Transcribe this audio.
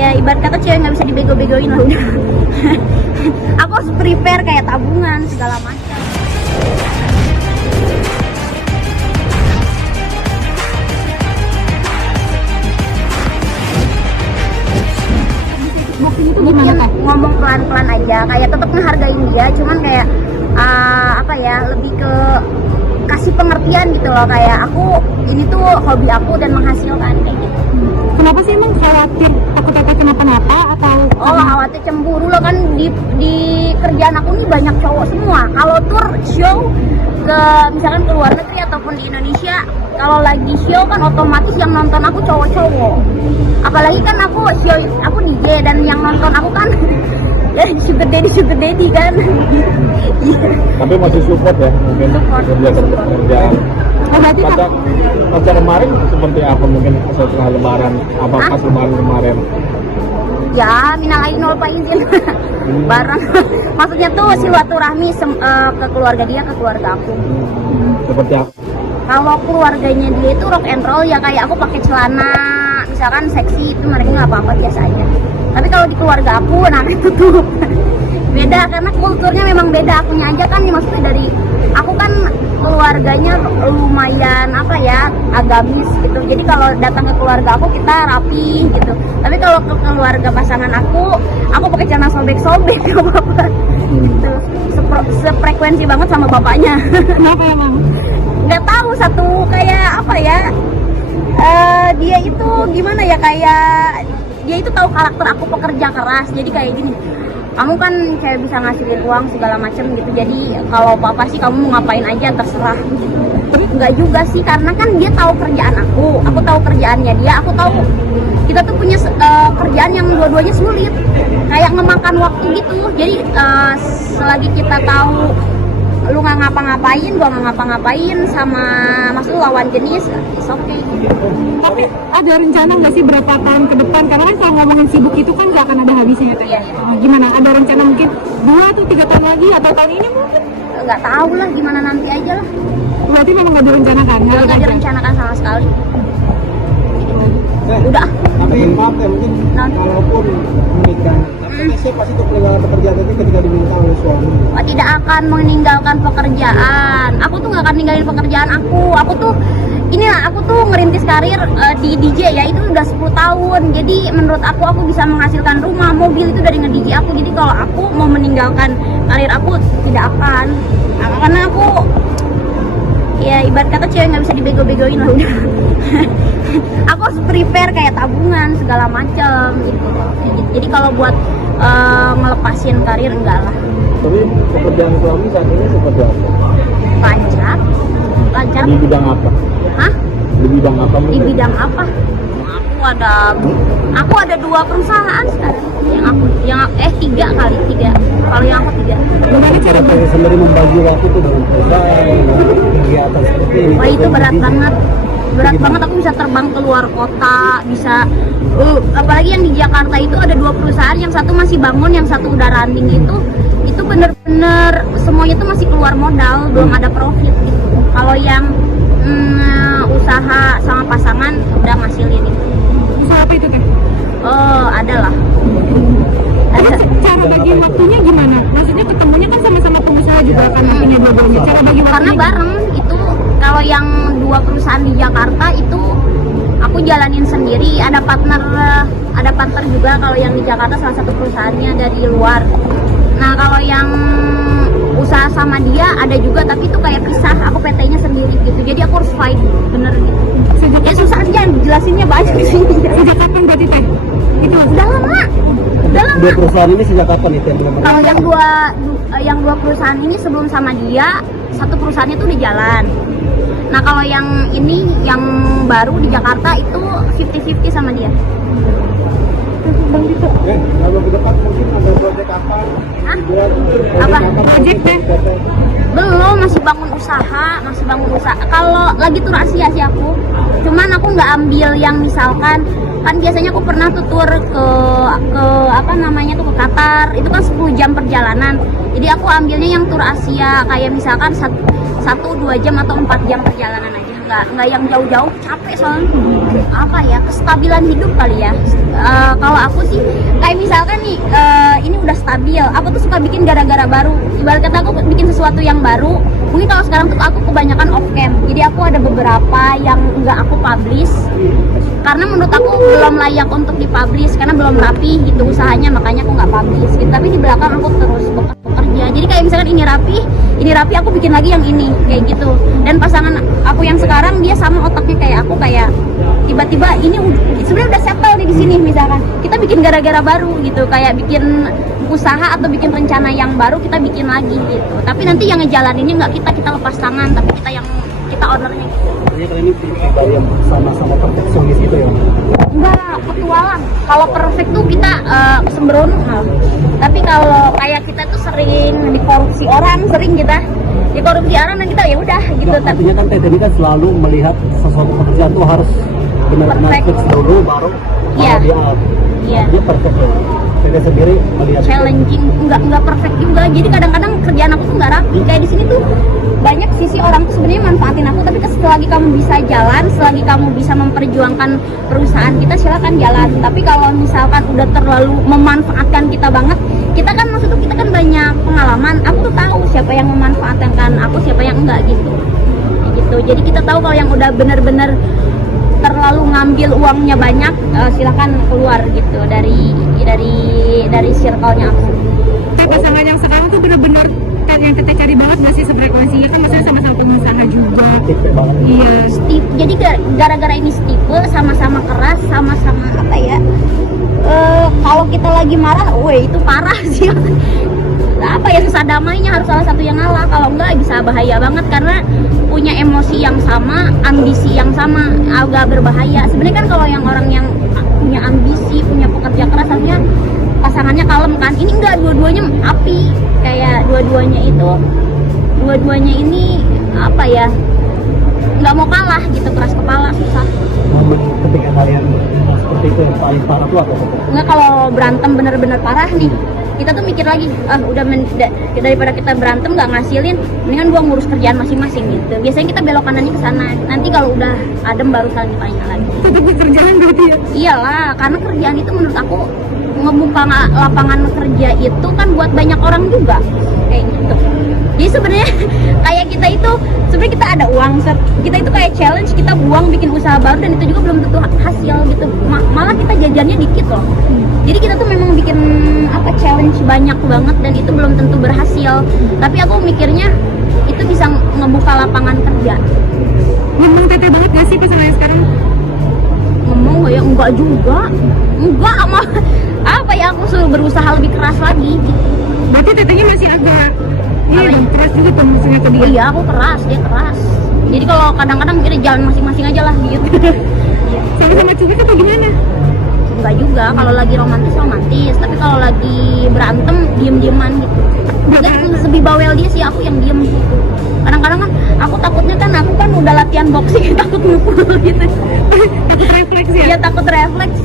Ya ibarat kata cewek nggak bisa dibego-begoin lah udah. Aku harus prepare kayak tabungan segala macam. Mungkin ngomong pelan-pelan aja, kayak tetap ngehargain dia, cuman kayak apa ya, lebih ke kasih pengertian gitu loh, kayak aku ini tuh hobi aku dan menghasilkan kayak gitu. Kenapa sih emang khawatir takut teteh kenapa-napa atau? Oh khawatir cemburu loh, kan di kerjaan aku nih banyak cowok semua. Kalau tour show ke misalkan ke luar negeri ataupun di Indonesia, kalau lagi show kan otomatis yang nonton aku cowok-cowok. Apalagi kan aku DJ dan yang nonton aku kan ya sugar daddy kan. Tapi masih support ya mungkin kerjaan. Oh, berarti Pacar kemarin seperti apa mungkin setelah lebaran, apa pas lebaran kemarin? Ya minal aidin wal faizin. Bareng. Maksudnya tuh silaturahmi ke keluarga dia, ke keluarga aku. Seperti apa? Kalau keluarganya dia itu rock and roll ya, kayak aku pakai celana misalkan seksi, itu mereka nggak apa-apa, biasa aja. Tapi kalau di keluarga aku, nah itu tuh beda, karena kulturnya memang beda. Akunya aja kan, maksudnya dari aku kan keluarganya lumayan apa ya, agamis gitu. Jadi kalau datang ke keluarga aku kita rapi gitu. Tapi kalau ke keluarga pasangan aku pakai celana sobek-sobek gak apa-apa. Gitu. Sefrekuensi banget sama bapaknya. kenapa emang? Nggak tahu, satu kayak apa ya, dia itu gimana ya, kayak dia itu tahu karakter aku pekerja keras. Jadi kayak gini, kamu kan kayak bisa ngasilin uang segala macem gitu, jadi kalau papa sih kamu mau ngapain aja terserah gitu. Enggak juga sih, karena kan dia tahu kerjaan aku tahu kerjaannya dia, aku tahu kita tuh punya kerjaan yang dua-duanya sulit, kayak ngemakan waktu gitu. Jadi selagi kita tahu lu nggak ngapa-ngapain, gua nggak ngapa-ngapain, sama maksud lawan jenis, it's okay. Tapi ada rencana nggak sih berapa tahun ke depan? Karena kan kalau ngomongin sibuk itu kan nggak akan ada habisnya. Iya. Gimana? Ada rencana mungkin 2 atau 3 tahun lagi atau tahun ini mungkin? Nggak tahu lah, gimana nanti aja lah. Berarti memang nggak direncanakan? Nggak direncanakan sama sekali. Udah. Tapi maaf ya, mungkin walaupun menikah, tapi siapa pasti untuk meninggalkan pekerjaan itu ketika diminta oleh suami? Tidak akan meninggalkan pekerjaan. Aku tuh nggak akan ninggalin pekerjaan aku. Aku tuh ngerintis karir di DJ ya, itu udah 10 tahun. Jadi menurut aku bisa menghasilkan rumah, mobil itu dari nge-DJ aku. Jadi kalau aku mau meninggalkan karir aku, tidak akan. Karena aku ya ibarat kata cewek nggak bisa dibego-begoin lah udah. Aku harus prepare kayak tabungan segala macam gitu. Jadi kalau buat ngelepasin karir enggak lah. Tapi pekerjaan suami saat ini seperti apa? Lancar. Di bidang apa? Hah? Di bidang apa? Di bidang apa? Aku ada 2 perusahaan sekarang. Tiga kali. Kalau yang aku 3. Bagaimana cara saya sendiri membagi waktu itu dengan perusahaan, kegiatan seperti ini? Wah itu berat banget. Aku bisa terbang ke luar kota, bisa apalagi yang di Jakarta itu ada 2 perusahaan, yang satu masih bangun, yang satu udah running. Itu bener-bener semuanya tuh masih keluar modal, belum ada profit gitu. Kalau yang usaha sama pasangan udah ngasilin itu. Usaha apa itu teh? Ada lah. Terus cara bagi waktunya gimana? Maksudnya ketemunya kan sama-sama pengusaha juga kan punya dua-duanya. Cara bagi waktunya? Karena bareng itu, kalau yang 2 perusahaan di Jakarta itu aku jalanin sendiri, ada partner juga. Kalau yang di Jakarta salah satu perusahaannya dari luar. Nah kalau yang usaha sama dia ada juga, tapi itu kayak pisah, aku PT-nya sendiri gitu. Jadi aku harus fight bener gitu. Ya susah aja jelasinnya, banyak di sini. Sejak kapan berarti teh? Itu Udah lama. 2 perusahaan ini sejak kapan itu? Kalau yang dua perusahaan ini sebelum sama dia, satu perusahaannya tuh di jalan. Nah kalau yang ini, yang baru di Jakarta itu 50-50 sama dia. Bang Dito. Kalau ke depan mungkin ada proyek apa? Hah? Apa? Project teh? Belum, masih bangun usaha. Kalau lagi tur Asia sih aku. Cuman aku nggak ambil yang misalkan, kan biasanya aku pernah tuh tur ke apa namanya tuh, ke Qatar. Itu kan 10 jam perjalanan. Jadi aku ambilnya yang tur Asia, kayak misalkan 1-2 jam atau 4 jam perjalanan aja. Nggak yang jauh-jauh, capek soalnya. Apa ya, kestabilan hidup kali ya. Kalau aku sih misalkan nih ini udah stabil, aku tuh suka bikin gara-gara baru. Ibarat kata aku bikin sesuatu yang baru. Mungkin kalau sekarang tuh aku kebanyakan off cam, jadi aku ada beberapa yang nggak aku publish karena menurut aku belum layak untuk dipublish karena belum rapi gitu usahanya, makanya aku nggak publish gitu. Tapi di belakang aku terus bekerja. Jadi kayak misalkan ini rapi aku bikin lagi yang ini kayak gitu. Dan pasangan aku yang sekarang dia sama otaknya kayak aku, kayak tiba-tiba ini sebenarnya udah settle nih di sini, misalkan kita bikin gara-gara baru gitu, kayak bikin usaha atau bikin rencana yang baru kita bikin lagi gitu. Tapi nanti yang ngejalaninnya nggak kita lepas tangan, tapi kita ownernya. Artinya kalian ini pribadi yang sama-sama perfeksionis gitu ya? Enggak, petualang. Kalau perfect tuh kita sembrono. Tapi kalau kayak kita tuh sering dikorupsi orang, dikorupsi orang dan kita ya udah gitu. Nah, artinya kan Teteh ini kan selalu melihat sesuatu pekerjaan tuh harus benar-benar Perfect. fix dulu baru Iya. dia up. Iya. Dia perfect ya. Teteh sendiri melihat itu. Challenging, nggak perfect juga. Jadi kadang-kadang kerjaan aku tuh nggak rapi. Kayak di sini tuh banyak sisi orang tuh sebenarnya manfaatin aku, tapi selagi kamu bisa jalan, selagi kamu bisa memperjuangkan perusahaan kita, silakan jalan. Tapi kalau misalkan udah terlalu memanfaatkan kita banget, kita kan maksudnya kita kan banyak pengalaman. Aku tuh tahu siapa yang memanfaatkan aku, siapa yang enggak gitu. Gitu. Jadi kita tahu kalau yang udah benar-benar terlalu ngambil uangnya banyak, silakan keluar gitu dari circle-nya aku. Pasangan yang sekarang tuh bener-bener yang kita cari banget gak sih sefrekuensinya, kan maksudnya sama-sama pengusaha juga. Tipe banget. Iya. Jadi gara-gara ini tipe, sama-sama keras, sama-sama apa ya? Kalau kita lagi marah, weh itu parah sih. Apa ya, susah damainya harus salah satu yang ngalah. Kalau enggak bisa bahaya banget karena punya emosi yang sama, ambisi yang sama, agak berbahaya. Sebenarnya kan kalau yang orang yang punya ambisi, punya pekerja keras, harusnya pasangannya kalem kan. Ini enggak, dua-duanya api. Kayak dua-duanya ini apa ya, nggak mau kalah gitu, keras kepala, susah. Momen ketika kalian seperti itu yang paling parah tuh apa? Nggak, kalau berantem bener-bener parah nih, kita tuh mikir lagi, daripada kita berantem nggak ngasilin, mendingan gua ngurus kerjaan masing-masing gitu. Biasanya kita belok kanannya ke sana. Nanti kalau udah adem baru saling tanya lagi. Tetap kerjaan berarti ya. Iyalah, karena kerjaan itu menurut aku ngebuka lapangan kerja itu kan buat banyak orang juga kayak gitu. Jadi sebenarnya kayak kita itu sebenarnya kita ada uang, kita itu kayak challenge, kita buang bikin usaha baru dan itu juga belum tentu hasil gitu. Malah kita jajannya dikit loh. Jadi kita tuh memang bikin challenge banyak banget dan itu belum tentu berhasil. Tapi aku mikirnya itu bisa ngebuka lapangan kerja. Ngomong Teteh banget gak sih pasangannya sekarang? Ngomong gak ya? Enggak juga. Enggak, apa ya, aku suruh berusaha lebih keras lagi gitu. Berarti Tetehnya masih agak keras juga tuh maksudnya ke dia. Oh iya, aku keras, dia keras. Jadi kalau kadang-kadang kita jalan masing-masing aja lah gitu. Sama-sama cuek atau gimana? Enggak juga, kalau lagi romantis, tapi kalau lagi berantem diem-dieman gitu. Dan lebih bawel dia sih, aku yang diem gitu. Kadang-kadang kan aku takutnya kan aku kan udah latihan boxing, takut mukul gitu. Takut refleks ya? Iya, takut refleks.